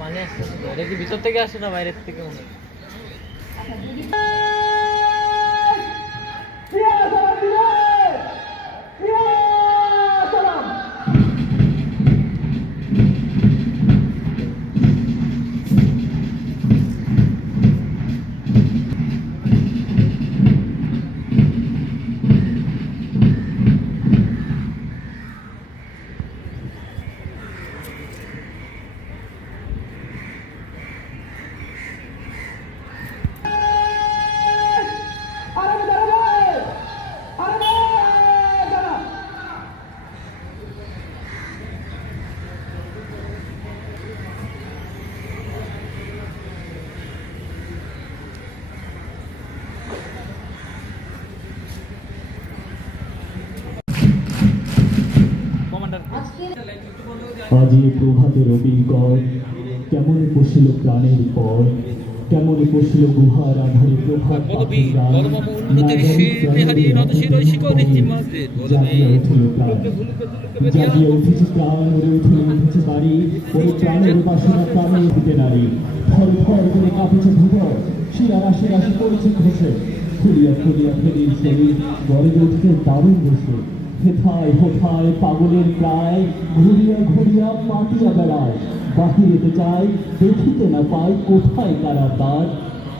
পানি আসতেছে তো। এটা কি ভিতর থেকে আসে না বাইরের থেকে মনে হয়? আজি প্রভাতে রবিকর কেমন পশিল প্রাণের পর কেমন পশিল গুহার আধারে প্রভাত জাগিয়ে উঠেছে প্রাণ ওরে উঠেছে বাড়ি ওরে প্রাণের বাসনা প্রাণে দিতে নারী ফল ফল করে কাঁপিছে ভূগর শিরা রাশি রাশি পড়েছে ঘষে খুলিয়া খুলিয়া ফেরির শরীর গড়ে উঠছে দারুণ বসে হেথায় হোথায় পাগলের প্রায় ঘুরিয়া ঘুরিয়া পাটিয়া বেড়ায় বাহিরেতে চাই দেখিতে না পাই কোথায় কারা তার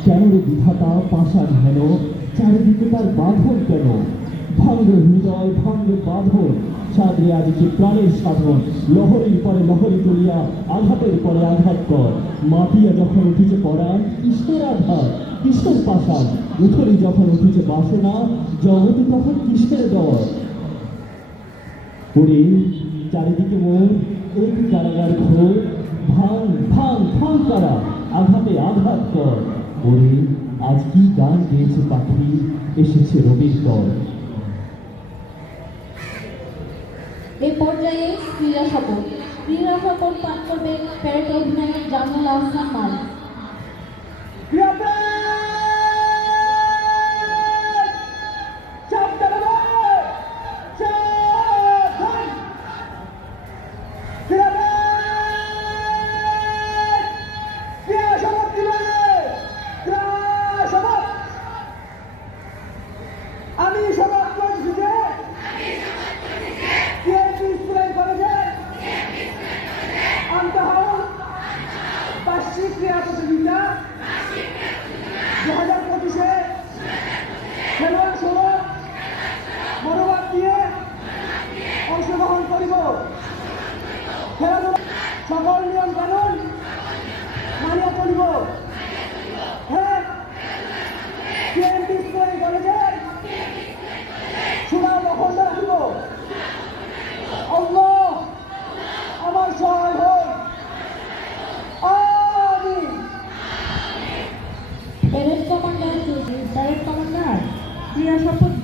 কেন রে বিধাতা পাষাণ হেন চারিদিকে তার বাঁধন কেন ভাঙ্গ হৃদয় ভাঙ্গ বাঁধন সাদরে আজকে প্রাণের সাধন লহরীর পরে লহরী তুলিয়া আঘাতের পরে আঘাত কর মাটিয়া যখন উঠেছে পরাণ কিসের আঘাত কিসের পাষাণ উঠলি যখন উঠেছে বাসনা জগতে তখন কিসের ডর ওরে চারিদিকে মোর এক কারাগার ঘোর ভাঙ ভাঙ ভাঙ কারা আঘাতে আঘাত কর ওরে আজ কি গান গেয়েছে পাখি এসেছে রবির কর। এই পর্যায়ে ক্রীড়া শপথ পাঠ করবে প্যারেড অধিনায়ক জামাল আহসান মালিক। ক্রীড়া প্রতিযোগিতা 2025-এ খেলোয়াড় সমাজ মনোভাব দিয়ে অংশগ্রহণ করিব। খেলাধুলা সকল নিয়ম কানুন মানিয়া চলিব। হ্যাঁ, সিএমপি স্কুল কলেজের সুনাম অখণ্ড রাখিব। আল্লাহ আমার সহায় হোক। প্যারেড কমান্ডার ক্রীড়া শপথ।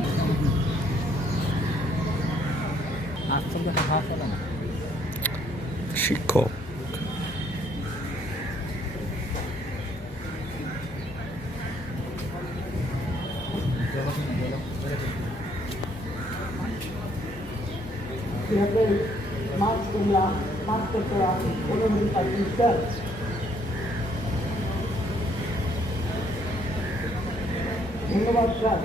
শিক্ষক মাছ করিয়া মাছ করতে অনুমতি পাইছে। ধন্যবাদ স্যার।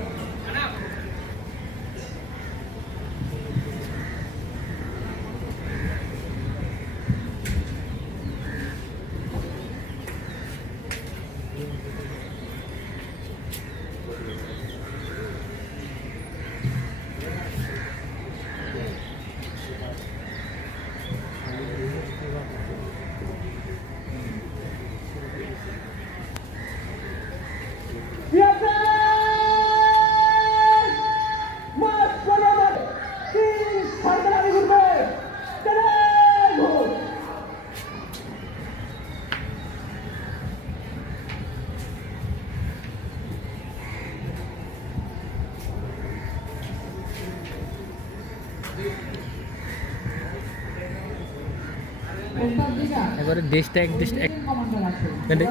এবারে দেশটা এক দেশটা এক কমান্ডার আছে তো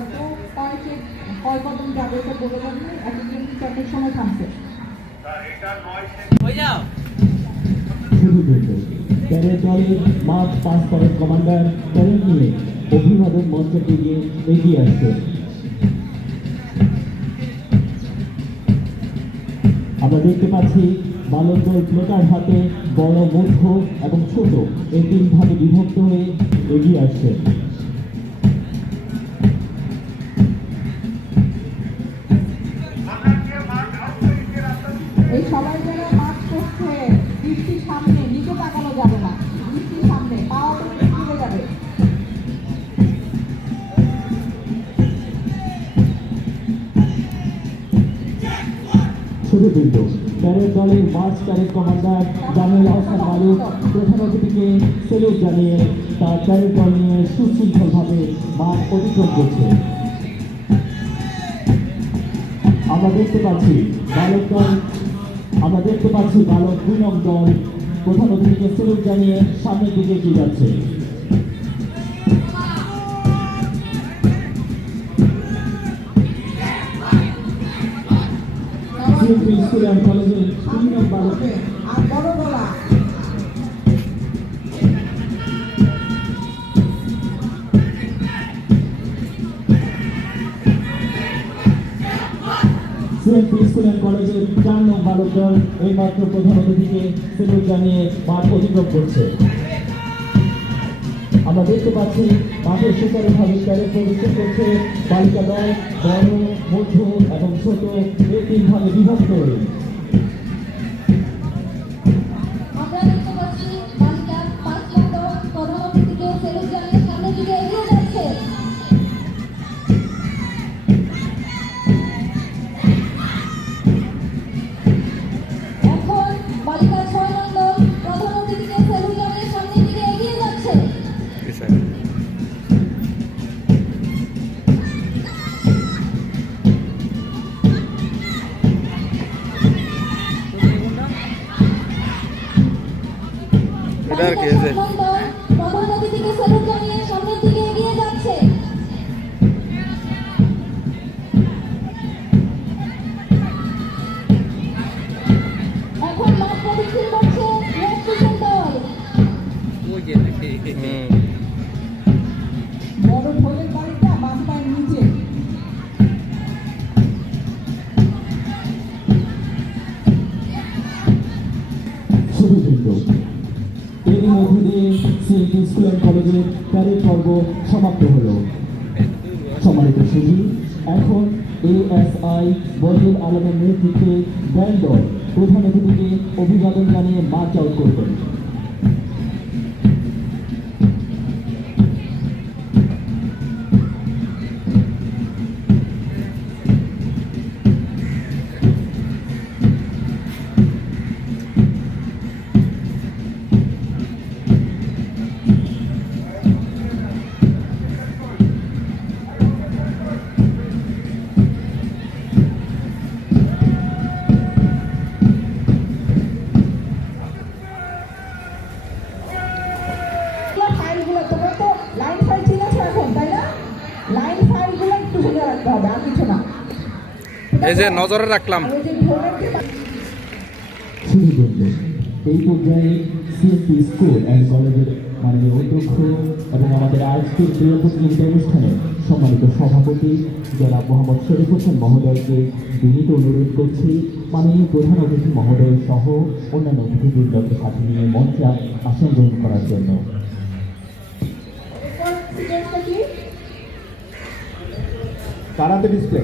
কয় কদম যাবে তো বলে দেন একদিন চারটের সময় থামছে। প্যারেড দলের মার্চ পাস করেন কমান্ডার প্যারেড নিয়ে অভিবাদন মঞ্চের দিকে এগিয়ে আসছে। আমরা দেখতে পাচ্ছি বালক দল প্লেকার হাতে বড়, মধ্য এবং ছোট এই তিন ভাগে বিভক্ত হয়ে এগিয়ে আসছে। এই সবাই যারা মাছ করছে দৃষ্টির সামনে, নিচে তাকানো যাবে না, দৃষ্টির সামনে পাওয়া চলে যাবে। শুরু বিন্দু প্যারেড দলের march parade commander Jamil Ahsan Maluk প্রধান অতিথিকে সেলুট জানিয়ে তার প্যারেড দল নিয়ে সুশৃঙ্খলভাবে মাঠ অতিক্রম করছে। আমরা দেখতে পাচ্ছি বালক 2 নং দল প্রধান অতিথিকে সেলুট জানিয়ে সামনের দিকে এগিয়ে যাচ্ছে। সিএমপি স্কুল অ্যান্ড কলেজের 3 নং বালক আর বড় গলা সিএমপি স্কুল অ্যান্ড কলেজের 4 নং বালক দল এইমাত্র প্রধান অতিথিকে সেলুট জানিয়ে মাঠ অতিক্রম করছে। আমরা দেখতে পাচ্ছি মাঠের সুচারুভাবে প্যারেড প্রদর্শন করছে বালিকা দল বড়, মধ্য এবং ছোট এই তিন ভাগে বিভক্ত হয়ে। আমরা দেখতে পাচ্ছি বালিকা 5 নং দল প্রধান অতিথিকে সেলুট জানিয়ে সামনের দিকে এগিয়ে যাচ্ছে। এখন বালিকা 6 নং দল প্রধান অতিথিকে সেলুট জানিয়ে সামনের দিকে এগিয়ে যাচ্ছে। বালিকা 7 নং দল প্রধান অতিথিকে সেলুট জানিয়ে সামনের দিকে এগিয়ে যাচ্ছে। এখন মাঠ প্রদক্ষিণ করছে রেড কিচেন দল। ওই যে বড় ঢোলের বাড়িটা বাম পায়ের নিচে। শুরু বিন্দু এরই মধ্যে দিয়ে সিএমপি স্কুল অ্যান্ড কলেজের প্যারেড পর্ব সমাপ্ত হলো। সম্মানিত সুধী, এখন এএসআই বজলুল আলমের নেতৃত্বে ব্যান্ড দল প্রধান অতিথিকে অভিবাদন জানিয়ে মার্চ আউট করবেন। ফাইলগুলো তোমরা তো লাইন ফাইল ঠিক আছে এখন, তাই না? লাইন ফাইলগুলো একটু বুঝে রাখতে হবে, আর কিছু না। এই যে নজরে রাখলাম। আর ওই যে ঢোলের যে শুরু বিন্দু এই পর্যায়ে সিএমপি স্কুল অ্যান্ড কলেজের মাননীয় অধ্যক্ষ এবং আমাদের আজকের প্রিয় প্রতিযোগিতা অনুষ্ঠানে সম্মানিত সভাপতি জনাব মোহাম্মদ শরীফ হোসেন মহোদয়কে বিনীত অনুরোধ করছি মাননীয় প্রধান অতিথি মহোদয় সহ অন্যান্য অতিথিবৃন্দকে সাথে নিয়ে মঞ্চে আসন গ্রহণ করার জন্য। এরপর সিরিয়াসটা কি? Karate display